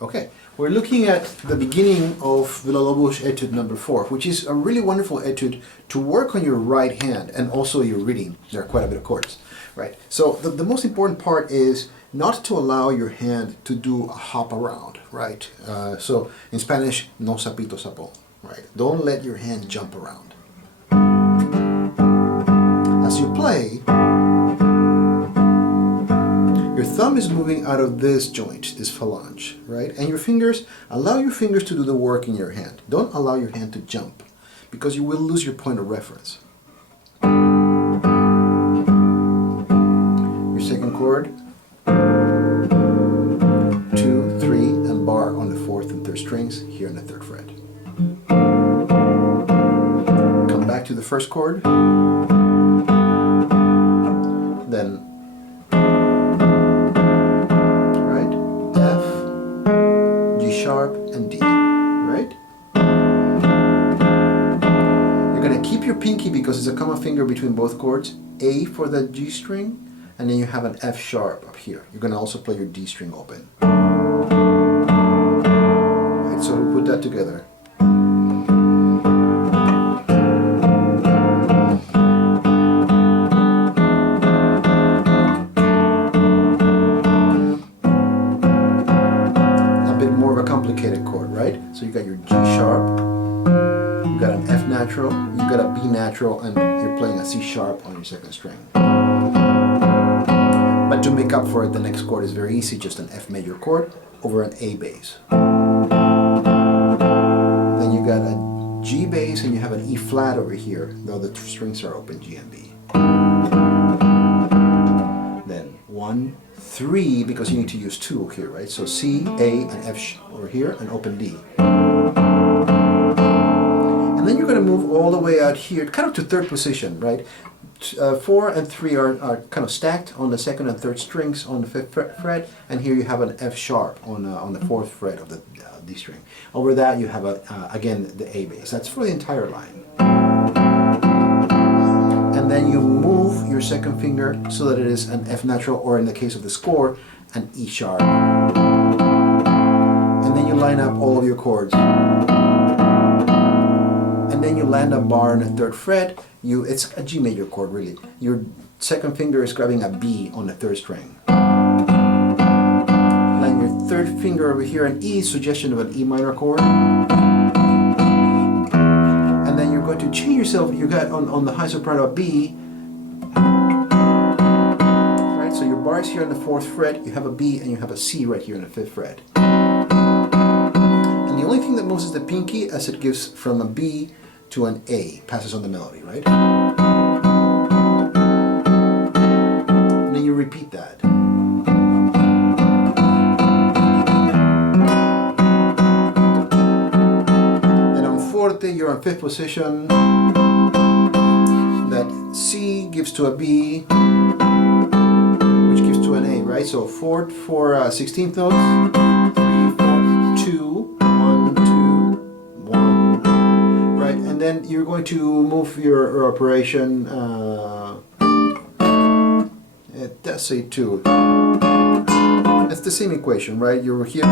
Okay, we're looking at the beginning of Villa Lobos Etude number 4, which is a really wonderful etude to work on your right hand and also your reading. There are quite a bit of chords, right? So the most important part is not to allow your hand to do a hop around, right? So in Spanish, no sapito sapo, right? Don't let your hand jump around. As you play, your thumb is moving out of this joint, this phalange, right? And your fingers, allow your fingers to do the work in your hand. Don't allow your hand to jump, because you will lose your point of reference. Your second chord, 2, 3, and bar on the 4th and 3rd strings, here on the 3rd fret. Come back to the first chord, then sharp and D, right? You're going to keep your pinky because it's a common finger between both chords, A for the G string, and then you have an F sharp up here. You're going to also play your D string open. Right, so we'll put that together. Complicated chord, right? So you got your G sharp, you got an F natural, you got a B natural, and you're playing a C sharp on your 2nd string. But to make up for it, the next chord is very easy, just an F major chord over an A bass. Then you got a G bass and you have an E flat over here, though the strings are open, G and B. Then 1, 3, because you need to use 2 here, right? So C, A, and F over here, and open D. And then you're going to move all the way out here, kind of to 3rd position, right? 4 and 3 are kind of stacked on the 2nd and 3rd strings on the 5th fret, and here you have an F sharp on the 4th fret of the D string. Over that you have, again, the A bass. That's for the entire line. And then you move your 2nd finger so that it is an F natural, or in the case of the score, an E sharp. And then you line up all of your chords. And then you land a bar on the 3rd fret. It's a G major chord, really. Your 2nd finger is grabbing a B on the 3rd string. Land your 3rd finger over here, an E, suggestion of an E minor chord. Then you're going to change yourself. You got on the high soprano a B, right? So your bar is here on the 4th fret, you have a B, and you have a C right here on the 5th fret. And the only thing that moves is the pinky as it gives from a B to an A, passes on the melody, right? And then you repeat that. You're on 5th position, that C gives to a B, which gives to an A, right? So 4 for 16th notes, 3, 4, 2, 1, 2, 1, right? And then you're going to move your operation, it does say 2. It's the same equation, right? You're here.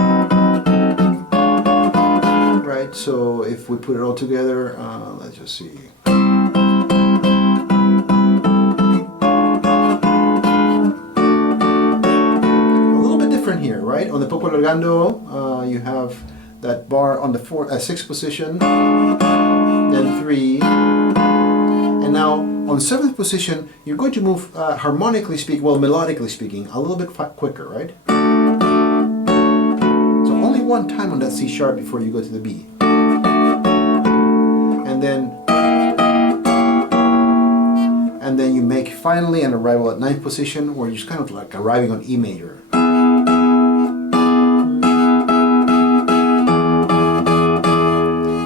Right, so if we put it all together, let's just see. A little bit different here, right? On the Poco Largando, you have that bar on the 6th position, then 3, and now on 7th position, you're going to move harmonically speaking, well, melodically speaking, a little bit quicker, right? One time on that C sharp before you go to the B, and then you make finally an arrival at 9th position, where you're just kind of like arriving on E major.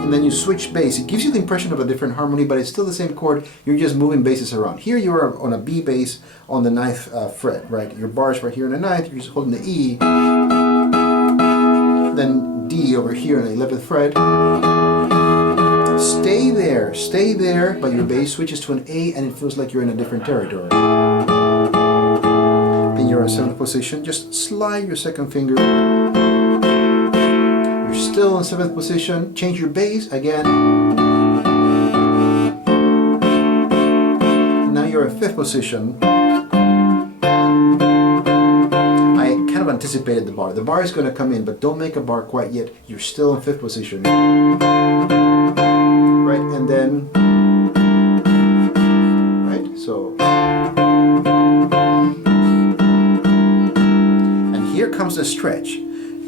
And then you switch bass. It gives you the impression of a different harmony, but it's still the same chord. You're just moving basses around. Here you are on a B bass on the 9th fret, right? Your bars right here in the 9th. You're just holding the E. Then D over here on the 11th fret. Stay there, but your bass switches to an A and it feels like you're in a different territory. Then you're in 7th position, just slide your 2nd finger still in 7th position. Change your bass again. Now you're in 5th position. I kind of anticipated the bar. The bar is going to come in, but don't make a bar quite yet. You're still in 5th position. Right, and then, right, so. And here comes the stretch.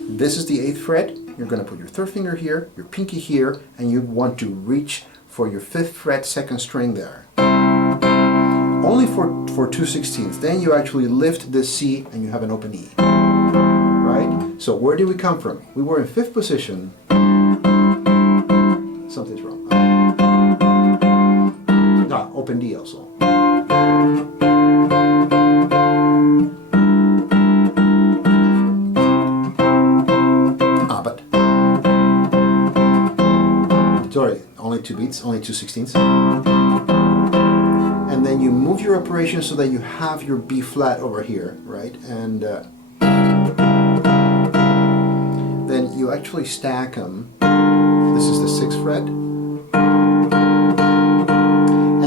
This is the 8th fret. You're going to put your 3rd finger here, your pinky here, and you want to reach for your 5th fret 2nd string there. Only for 2/16. Then you actually lift the C and you have an open E. Right? So where did we come from? We were in 5th position. Something's wrong. No, open D also. Sorry, only 2 beats, only 2/16. And then you move your operation so that you have your B flat over here, right? And then you actually stack them. This is the 6th fret.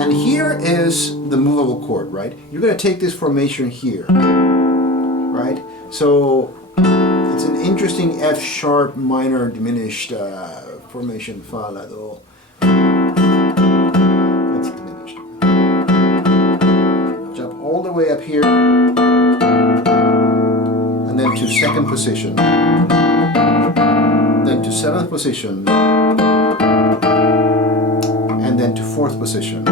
And here is the movable chord, right? You're going to take this formation here, right? So it's an interesting F sharp minor diminished formation, fa, la, do. That's diminished. Jump all the way up here, and then to 2nd position, then to 7th position, and then to 4th position,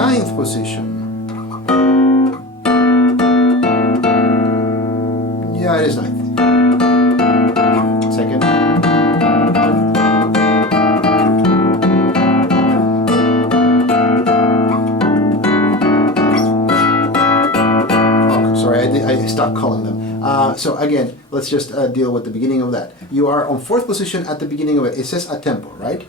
9th position. Yeah, it is 9th. 2nd. I stopped calling them. So again, let's just deal with the beginning of that. You are on 4th position at the beginning of it. It says a tempo, right?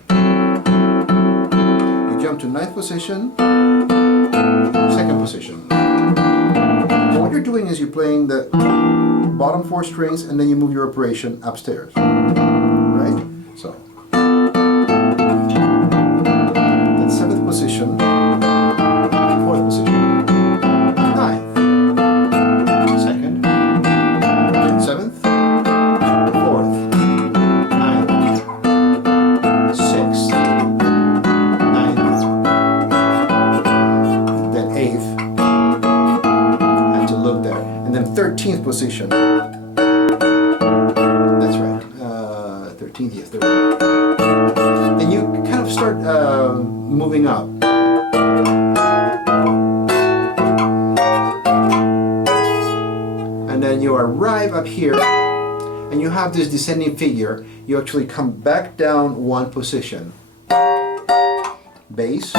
You jump to 9th position, 2nd position. And what you're doing is you're playing the bottom 4 strings and then you move your operation upstairs, right? So that's 7th position, 4th position. And then 13th position. That's right. 13th, yes, 13th. And you kind of start moving up. And then you arrive up here, and you have this descending figure. You actually come back down 1 position. Bass,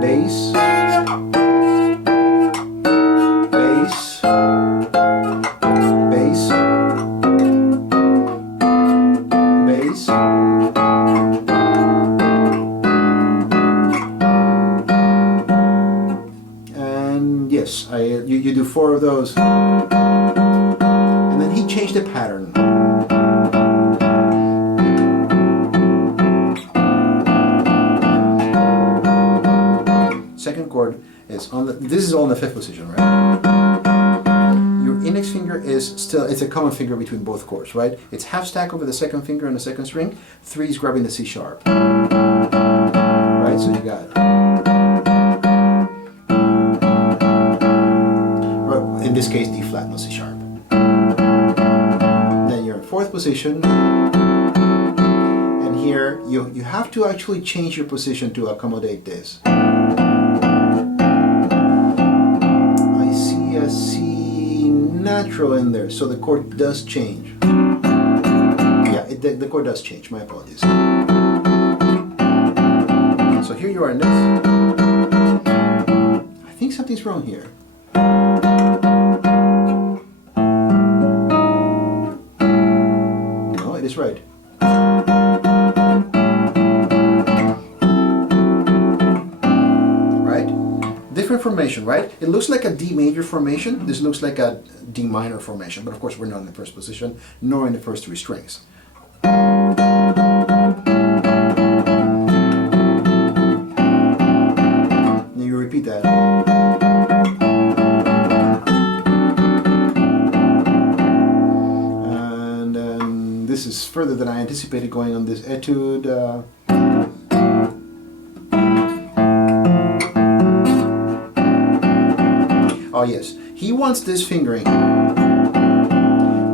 bass, you do 4 of those, and then he changed the pattern. Second chord is on the. This is all in the 5th position, right? Your index finger is still. It's a common finger between both chords, right? It's half stack over the 2nd finger on the 2nd string. 3 is grabbing the C sharp, right? So you got. In this case, D flat, not C sharp. Then you're in 4th position, and here you have to actually change your position to accommodate this. I see a C natural in there, so the chord does change. Yeah, the chord does change. My apologies. So here you are in this. I think something's wrong here. Is right. Right? Different different formation, right? It looks like a D major formation. This looks like a D minor formation, but of course we're not in the first position, nor in the first three strings. Now you repeat that. And then this is further than I anticipated going on this etude. Oh yes, he wants this fingering.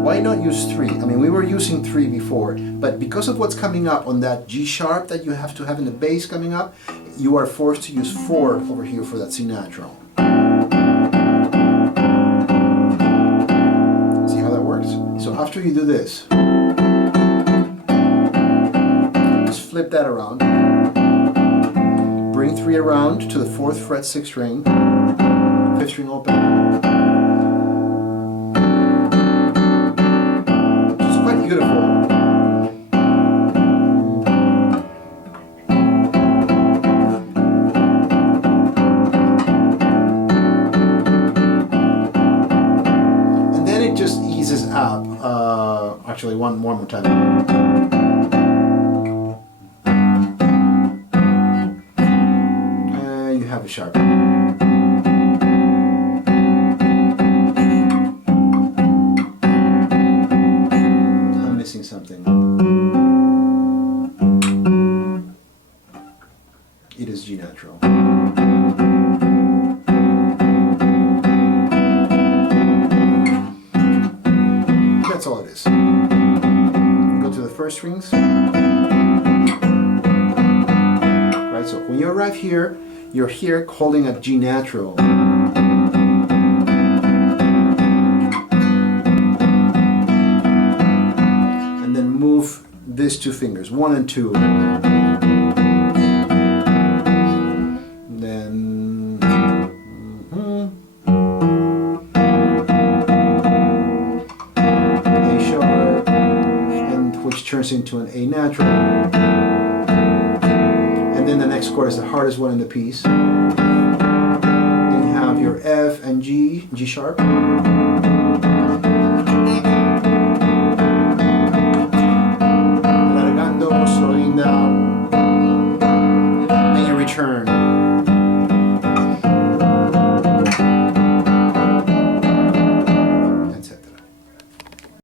Why not use 3? I mean, we were using 3 before, but because of what's coming up on that G sharp that you have to have in the bass coming up, you are forced to use 4 over here for that C natural. See how that works? So after you do this, just flip that around, bring 3 around to the 4th fret 6th string, 5th string open. Which is quite beautiful. And then it just eases up. Actually, one more time. You have a sharp. Something. It is G natural. That's all it is. Go to the first strings. Right, so when you arrive here, you're here holding a G natural. Move these 2 fingers, 1 and 2. And then A sharp, and which turns into an A natural. And then the next chord is the hardest one in the piece. Then you have your F and G, G sharp.